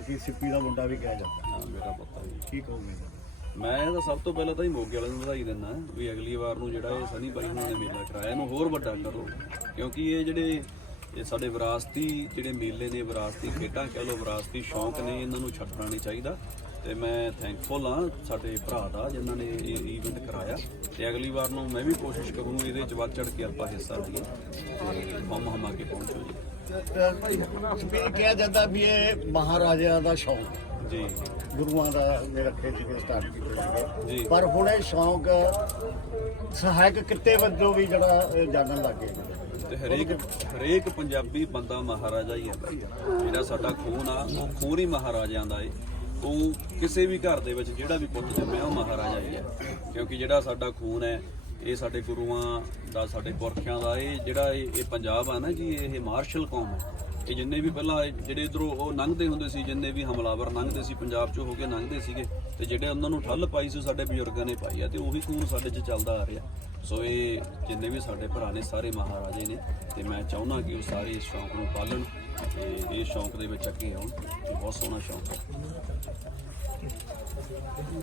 ਕਿ ਸਿੱਪੀ ਦਾ ਮੁੰਡਾ ਵੀ ਕਿਹਾ ਜਾਂਦਾ। ਹਾਂ ਮੇਰਾ ਪੁੱਤ ਜੀ। ਕੀ ਕਹੋਗੇ ਮੈਂ ਤਾਂ ਸਭ ਤੋਂ ਪਹਿਲਾਂ ਤਾਂ ਹੀ ਮੋਗੇ ਵਾਲਿਆਂ ਨੂੰ ਵਧਾਈ ਦਿੰਦਾ ਵੀ ਅਗਲੀ ਵਾਰ ਨੂੰ ਜਿਹੜਾ ਇਹ ਸਨੀ ਭਾਈ ਹੁਣਾਂ ਨੇ ਮੇਲਾ ਕਰਾਇਆ ਇਹਨੂੰ ਹੋਰ ਵੱਡਾ ਕਰੋ। ਕਿਉਂਕਿ ਇਹ ਜਿਹੜੇ ਇਹ ਸਾਡੇ ਵਿਰਾਸਤੀ ਜਿਹੜੇ ਮੇਲੇ ਨੇ ਵਿਰਾਸਤੀ ਖੇਡਾਂ ਕਹਿ ਲਓ ਵਿਰਾਸਤੀ ਸ਼ੌਂਕ ਨੇ ਇਹਨਾਂ ਨੂੰ ਛੱਡਣਾ ਨਹੀਂ ਚਾਹੀਦਾ। ਤੇ ਮੈਂ ਥੈਂਕਫੁਲ ਹਾਂ ਸਾਡੇ ਭਰਾ ਦਾ ਜਿਨ੍ਹਾਂ ਨੇ ਇਹ ਇਵੈਂਟ ਕਰਾਇਆ। ਤੇ ਅਗਲੀ ਵਾਰ ਨੂੰ ਮੈਂ ਵੀ ਕੋਸ਼ਿਸ਼ ਕਰੂੰਗਾ ਇਹਦੇ ਚ ਵੱਧ ਚੜ ਕੇ ਆਪਾਂ ਹਿੱਸਾ ਲਈਏ ਹਮ ਹਮਾ ਕੇ ਪਹੁੰਚੋ ਜੀ। ਵੀ ਕਿਹਾ ਜਾਂਦਾ ਵੀ ਇਹ ਮਹਾਰਾਜਿਆਂ ਦਾ ਸ਼ੌਂਕ ਜੀ। ਗੁਰੂਆਂ ਦਾ ਮੇਰੇ ਖੇਚ ਕੇ ਸਟਾਰਟ ਕੀਤੇ ਸੀਗੇ। ਜੀ। ਪਰ ਹੁਣ ਇਹ ਸ਼ੌਂਕ ਸਹਾਇਕ ਕਿੱਤੇ ਵਜੋਂ ਵੀ ਜਿਹੜਾ ਜਾਣਨ ਲੱਗ ਤੇ ਹਰੇਕ ਹਰੇਕ ਪੰਜਾਬੀ ਬੰਦਾ ਮਹਾਰਾਜਾ ਹੀ ਹੈ ਜਿਹੜਾ ਸਾਡਾ ਖੂਨ ਆ ਉਹ ਖੂਨ ਹੀ ਮਹਾਰਾਜਿਆਂ ਦਾ ਏ। ਉਹ ਕਿਸੇ ਵੀ ਘਰ ਦੇ ਵਿੱਚ ਜਿਹੜਾ ਵੀ ਪੁੱਤ ਜੰਮਿਆ ਉਹ ਮਹਾਰਾਜਾ ਹੀ ਹੈ। ਕਿਉਂਕਿ ਜਿਹੜਾ ਸਾਡਾ ਖੂਨ ਹੈ ਇਹ ਸਾਡੇ ਗੁਰੂਆਂ ਦਾ, ਸਾਡੇ ਪੁਰਖਿਆਂ ਦਾ, ਇਹ ਜਿਹੜਾ ਇਹ ਇਹ ਪੰਜਾਬ ਆ ਨਾ ਜੀ, ਇਹ ਮਾਰਸ਼ਲ ਕੌਮ ਹੈ। ਇਹ ਜਿੰਨੇ ਵੀ ਪਹਿਲਾਂ ਜਿਹੜੇ ਇਧਰੋਂ ਉਹ ਲੰਘਦੇ ਹੁੰਦੇ ਸੀ, ਜਿੰਨੇ ਵੀ ਹਮਲਾਵਰ ਲੰਘਦੇ ਸੀ, ਪੰਜਾਬ ਚੋਂ ਹੋ ਕੇ ਲੰਘਦੇ ਸੀਗੇ, ਤੇ ਜਿਹੜੇ ਉਹਨਾਂ ਨੂੰ ਠੱਲ ਪਾਈ ਸੀ, ਸਾਡੇ ਬਜ਼ੁਰਗਾਂ ਨੇ ਪਾਈ ਆ, ਤੇ ਉਹੀ ਖੂਨ ਸਾਡੇ 'ਚ ਚੱਲਦਾ ਆ ਰਿਹਾ। ਸੋ ਇਹ ਜਿੰਨੇ ਵੀ ਸਾਡੇ ਭਰਾ ਨੇ, ਸਾਰੇ ਮਹਾਰਾਜੇ ਨੇ, ਤੇ ਮੈਂ ਚਾਹੁੰਦਾ ਕਿ ਉਹ ਸਾਰੇ ਇਸ ਸ਼ੌਂਕ ਨੂੰ ਪਾਲਣ, ਤੇ ਇਹ ਸ਼ੌਂਕ ਦੇ ਵਿੱਚ ਅੱਗੇ ਆਉਣ ਬਹੁਤ ਸੋਹਣਾ ਸ਼ੌਂਕ ਹੈ।